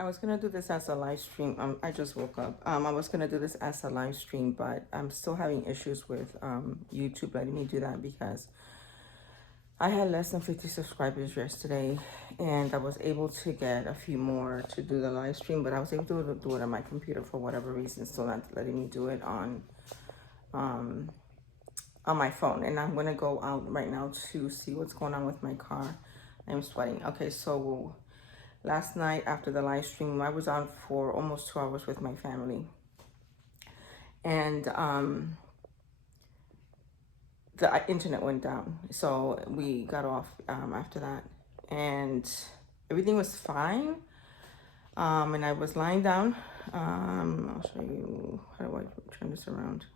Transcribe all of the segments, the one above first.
I was gonna do this as a live stream. I just woke up. I was gonna do this as a live stream, but I'm still having issues with YouTube letting me do that because I had less than 50 subscribers yesterday, and I was able to get a few more to do the live stream, but I was able to do it on my computer for whatever reason, still not letting me do it um, on my phone. And I'm gonna go out right now to see what's going on with my car. I'm sweating. Okay, so last night after the live stream, I was on for almost 2 hours with my family. And the internet went down. So we got off after that. And everything was fine. And I was lying down. I'll show you, how do I turn this around?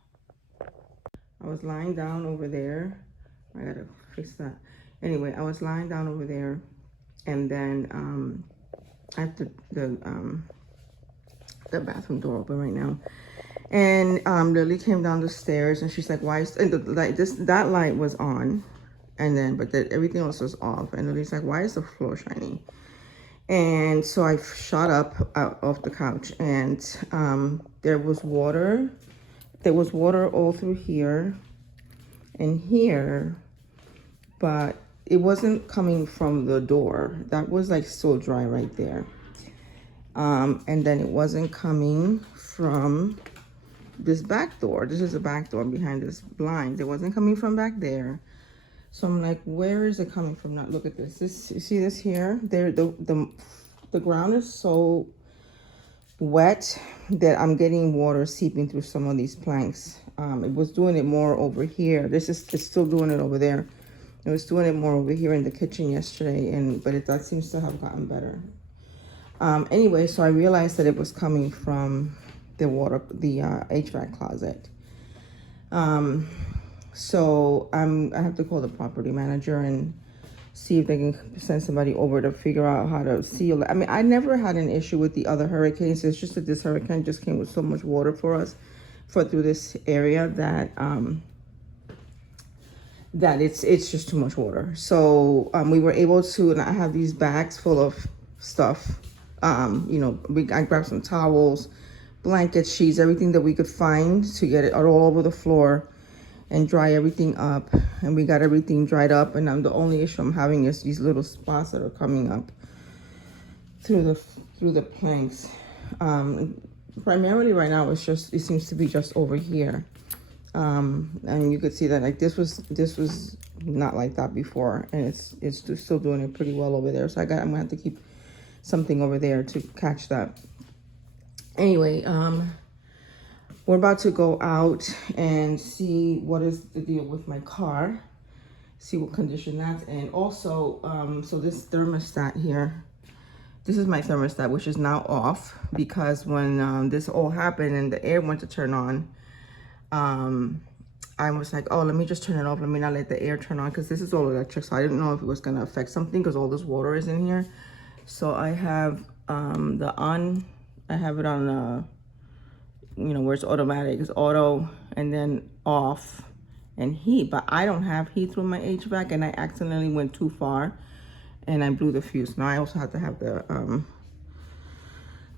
I was lying down over there. I gotta fix that. Anyway, I was lying down over there. And then I have the bathroom door open right now, and Lily came down the stairs, and she's like, "Why is and the light? That light was on, and then everything else was off." And Lily's like, "Why is the floor shiny?" And so I shot up out off the couch, and there was water. There was water all through here and here, but it wasn't coming from the door. That was like still dry right there. And then it wasn't coming from this back door. This is a back door behind this blind. It wasn't coming from back there. So I'm like, where is it coming from? Now look at this. This, you see this here? There, the ground is so wet that I'm getting water seeping through some of these planks. It was doing it more over here. It's still doing it over there. It was doing it more over here in the kitchen yesterday, but that seems to have gotten better. Anyway, so I realized that it was coming from the HVAC closet. So I have to call the property manager and see if they can send somebody over to figure out how to seal it. I mean, I never had an issue with the other hurricanes. It's just that this hurricane just came with so much water for us, through this area that it's just too much water. So we were able to, and I have these bags full of stuff. I grabbed some towels, blankets, sheets, everything that we could find to get it all over the floor and dry everything up. And we got everything dried up, and the only issue I'm having is these little spots that are coming up through the planks. Primarily right now it seems to be just over here. And you could see that like this was not like that before, and it's still doing it pretty well over there. So I'm gonna have to keep something over there to catch that. Anyway, we're about to go out and see what is the deal with my car, see what condition that's in. Also, so this thermostat here, this is my thermostat, which is now off because when this all happened and the air went to turn on, I was like, oh, let me just turn it off. Let me not let the air turn on because this is all electric. So I didn't know if it was going to affect something because all this water is in here. So I have I have it on, where it's automatic. It's auto and then off and heat. But I don't have heat through my HVAC, and I accidentally went too far and I blew the fuse. Now I also have to have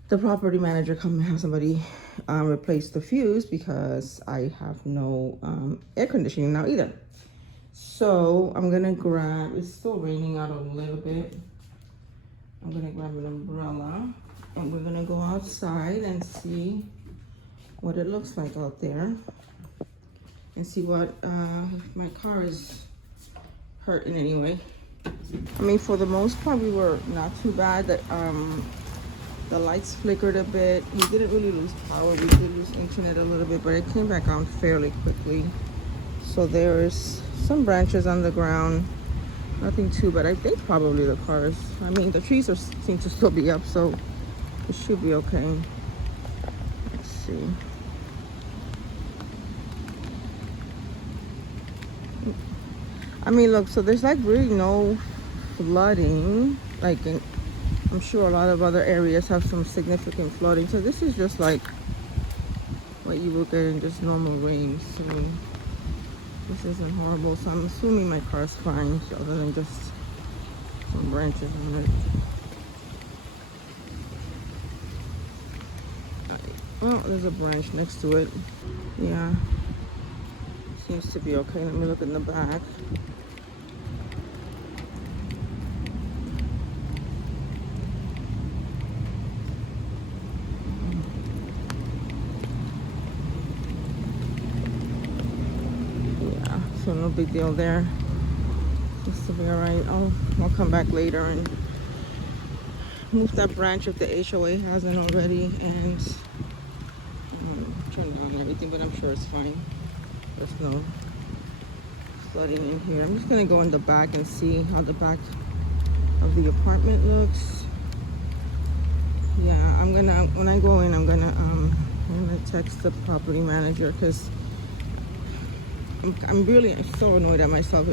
the property manager come and have somebody replace the fuse because I have no air conditioning now either. So I'm gonna grab, it's still raining out a little bit. I'm gonna grab an umbrella and we're gonna go outside and see what it looks like out there and see what if my car is hurt in any way. I mean, for the most part, we were not too bad. That the lights flickered a bit. We didn't really lose power. We did lose internet a little bit, but it came back on fairly quickly. So there's some branches on the ground. Nothing too bad. I think probably the cars. I mean, the trees seem to still be up, so it should be okay. Let's see. I mean, look, so there's like really no flooding. Like, I'm sure a lot of other areas have some significant flooding. So this is just like what you will get in just normal rain. So this isn't horrible. So I'm assuming my car's fine, other than just some branches on it. Oh, there's a branch next to it. Yeah, seems to be okay. Let me look in the back. Yeah, so no big deal there. Seems to be all right. I'll come back later and move that branch if the HOA hasn't already, and turn on everything, but I'm sure it's fine. There's no flooding in here. I'm just gonna go in the back and see how the back of the apartment looks. Yeah, I'm gonna, when I go in, I'm gonna text the property manager, because I'm really so annoyed at myself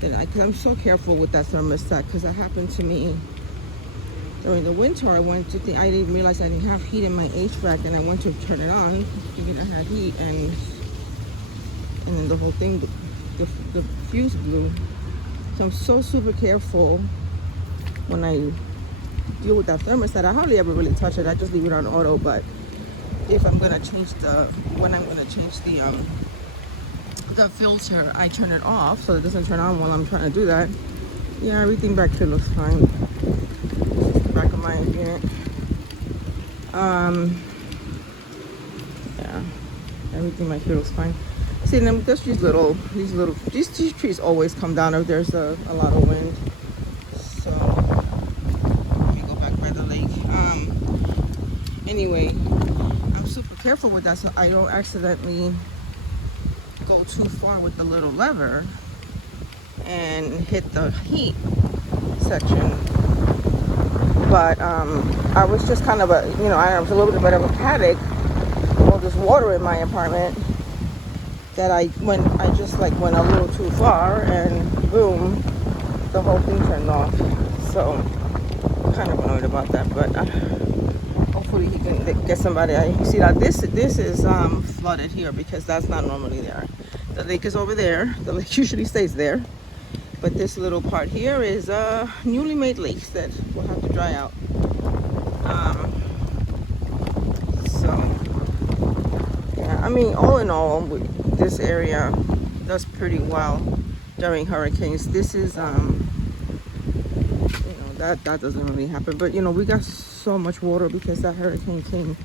cause I'm so careful with that thermostat, because that happened to me during the winter. I didn't realize I didn't have heat in my HVAC, and I went to turn it on thinking I had heat, and then the whole thing, the fuse blew. So I'm so super careful when I deal with that thermostat. I hardly ever really touch it. I just leave it on auto. But if I'm gonna change the filter, I turn it off so it doesn't turn on while I'm trying to do that. Yeah, everything back here looks fine. This is the back of my unit. Yeah, everything back here looks fine. See, them, these trees always come down if there's a lot of wind. So let me go back by the lake. Anyway, I'm super careful with that so I don't accidentally go too far with the little lever and hit the heat section. But I was just kind of I was a little bit of a panic. All this water in my apartment that I just went a little too far, and boom, the whole thing turned off. So I'm kind of annoyed about that, but hopefully he can get somebody. See that this is flooded here, because that's not normally there. The lake is over there. The lake usually stays there, but this little part here is newly made lakes that will have to dry out. I mean, all in all, this area does pretty well during hurricanes. This is, that doesn't really happen. But, we got so much water because that hurricane came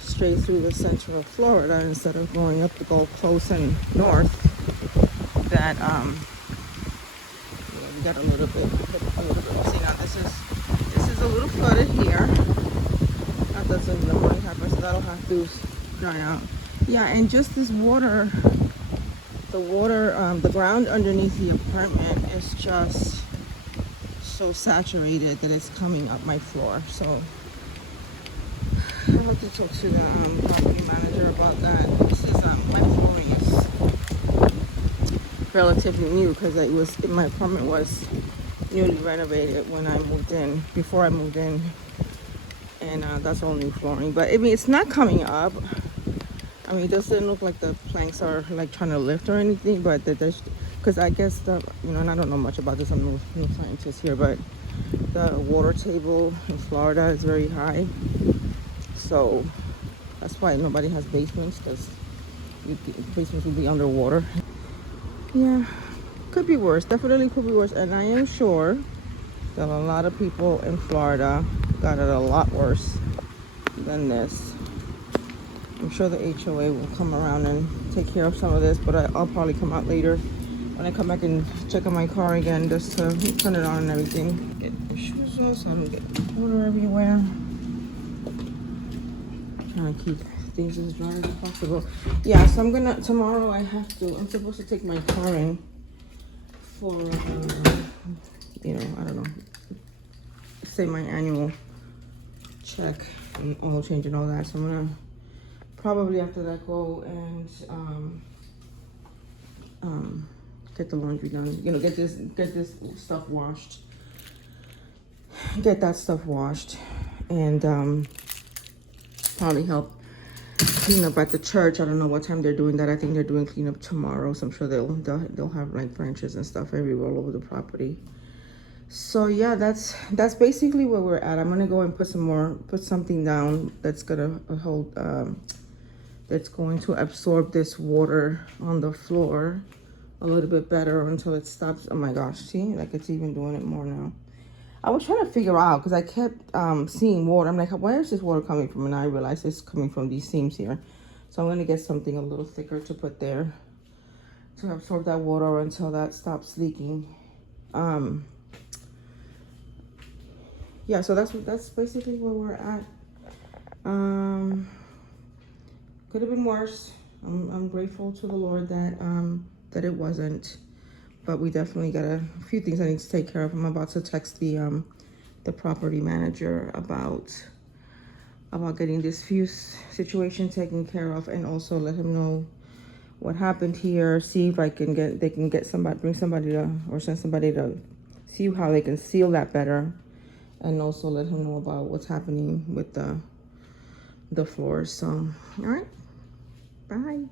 straight through the center of Florida instead of going up the Gulf Coast and north. That, we got a little bit. See, now this is a little flooded here. That doesn't normally happen, so that'll have to dry out. Yeah, and just this water, the ground underneath the apartment is just so saturated that it's coming up my floor. So I'll have to talk to the property manager about that. This is my flooring is relatively new, because my apartment was newly renovated when I moved in. Before I moved in, and that's all new flooring. But I mean, it's not coming up. I mean, it doesn't look like the planks are trying to lift or anything, but there's, because I guess and I don't know much about this. I'm no scientist here, but the water table in Florida is very high, so that's why nobody has basements, because basements will be underwater. Yeah, could be worse. Definitely could be worse, and I am sure that a lot of people in Florida got it a lot worse than this. I'm sure the HOA will come around and take care of some of this, but I'll probably come out later when I come back and check on my car again, just to turn it on and everything. Get my shoes off so I don't get water everywhere. Trying to keep things as dry as possible. Yeah, so tomorrow I'm supposed to take my car in for, I don't know, say my annual check and oil change and all that. So I'm gonna probably after that go and get the laundry done. Get this stuff washed. Get that stuff washed, and probably help clean up at the church. I don't know what time they're doing that. I think they're doing cleanup tomorrow, so I'm sure they'll have branches and stuff everywhere all over the property. So yeah, that's basically where we're at. I'm gonna go and put something down that's gonna hold, that's going to absorb this water on the floor a little bit better until it stops. Oh my gosh, see, like it's even doing it more now. I was trying to figure out because I kept seeing water. I'm like, where is this water coming from? And I realized it's coming from these seams here. So I'm gonna get something a little thicker to put there to absorb that water until that stops leaking. Yeah, so that's basically where we're at. Could have been worse. I'm grateful to the Lord that that it wasn't, but we definitely got a few things I need to take care of. I'm about to text the property manager about getting this fuse situation taken care of, and also let him know what happened here. See if they can get somebody, bring somebody to, or send somebody to see how they can seal that better, and also let him know about what's happening with the floors. So, all right, bye.